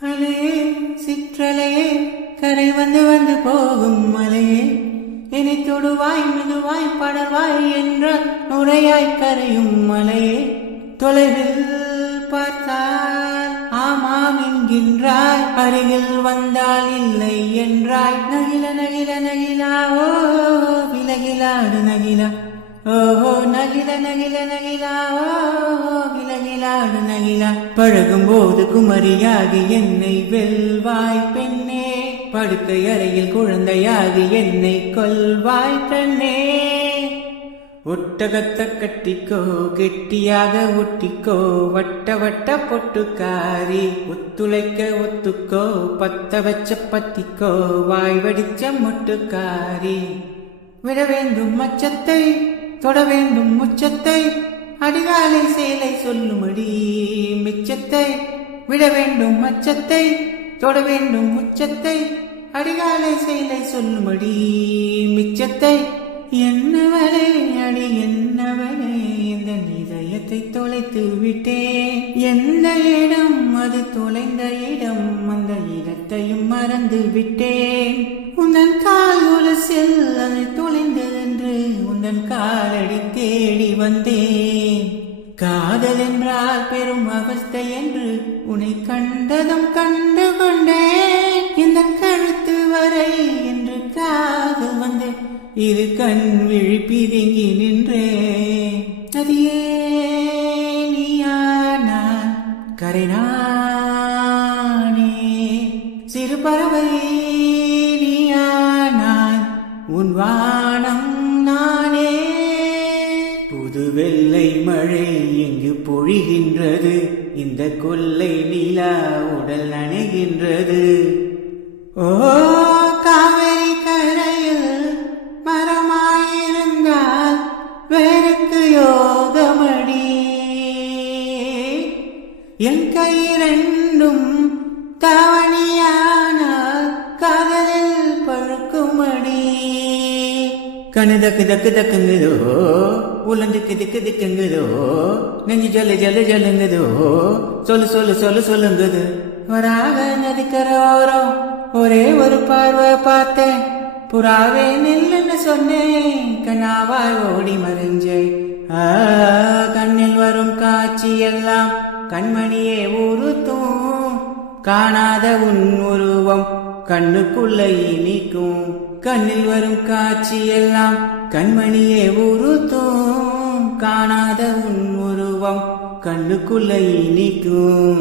அலையே சிற்றலையே கரை வந்து வந்து போகும் மலையே என்னை தொடுவாய் மெதுவாய் படர்வாய் என்றால் நுரையாய் கரையும் மலையே தொலைவில் பார்த்தால் ஆமாம் என்கின்றாய் அருகில் வந்தால் இல்லை என்றாய் நகில நகில நகிலா ஓ விலகிலாடு நகிலா ஓஹோ நகில நகில நகிலா ஓ விலகிலாடு நகிலா பழகும் போது குமரியாகி என்னை வெல்வாய் பெண்ணே படுக்கை அறையில் குழந்தையாகி என்னை கொல்வாய் பெண்ணே ஒட்டகத்தை கட்டிக்கோ கெட்டியாக ஒட்டிக்கோ வட்ட வட்ட பொட்டுக்காரி ஒத்துழைக்க ஒத்துக்கோ பத்த வச்ச பத்திக்கோ வாய் வடிச்ச மொட்டுக்காரி விட வேண்டும் மச்சத்தை தொட வேண்டும் முச்சத்தை அடிகாலை சேலை சொல்லுமடி மிச்சத்தை விட வேண்டும் மச்சத்தை தொட வேண்டும் முச்சத்தை அடிகாலை சேலை சொல்லுமடி மிச்சத்தை என்னவளே அடி என்னவளே இந்த இதயத்தை தொலைத்து விட்டேன் எந்த இடம் அது தொலைந்த இடம் அந்த இடத்தையும் மறந்து விட்டேன் உந்தன் கால் உலசில் அது தொலைந்ததென்று உந்தன் காலடி தேடி வந்தேன் காதல் என்றால் பெரும் அவஸ்தை என்று உன்னை கண்டதும் கண்டு கொண்டேன் இந்த கழுத்து வரை என்று காதல் வந்தேன் இரு கண் விழி பிதுங்கி நின்றேன் நதியே நீயானா கரைநானே சிறு பறவை நீயானான் உன் வானம் நானே புது வெள்ளை மழை எங்கு பொழிகின்றது இந்த கொல்லை நிலா உடல் நனைகின்றது ஓ காவிரி கரையில் மரமாயிருந்தால் வேருக்கு யோகமடி என் கை ரெண்டும் தாவணியானால் காதலில் பழுக்குமடி கணுதக்கு தக்கு தக்குங்குதோ உலந்து கிதுக்கு திக்குங்குதோ நெஞ்சு ஜல்லு ஜல்லு ஜல்லுங்குதோ சொல்லு சொல்லு சொல்லு சொல்லுங்குது வராக நதிக்கரோரம் ஒரே ஒரு பார்வை பார்த்தேன் புறாவே நெல்லுன்னு சொன்னேன் கண்ணாவாய் ஓடி மறைஞ்சேன் கண்ணில் வரும் காட்சி எல்லாம் கண்மணியே உறுத்தும் காணாத உன் உருவம் கண்ணுக்குள்ள இனிக்கும் கண்ணில் வரும் காட்சி எல்லாம் கண்மணியே உறுத்தும் காணாத உன் உருவம் கண்ணுக்குள்ள இனிக்கும்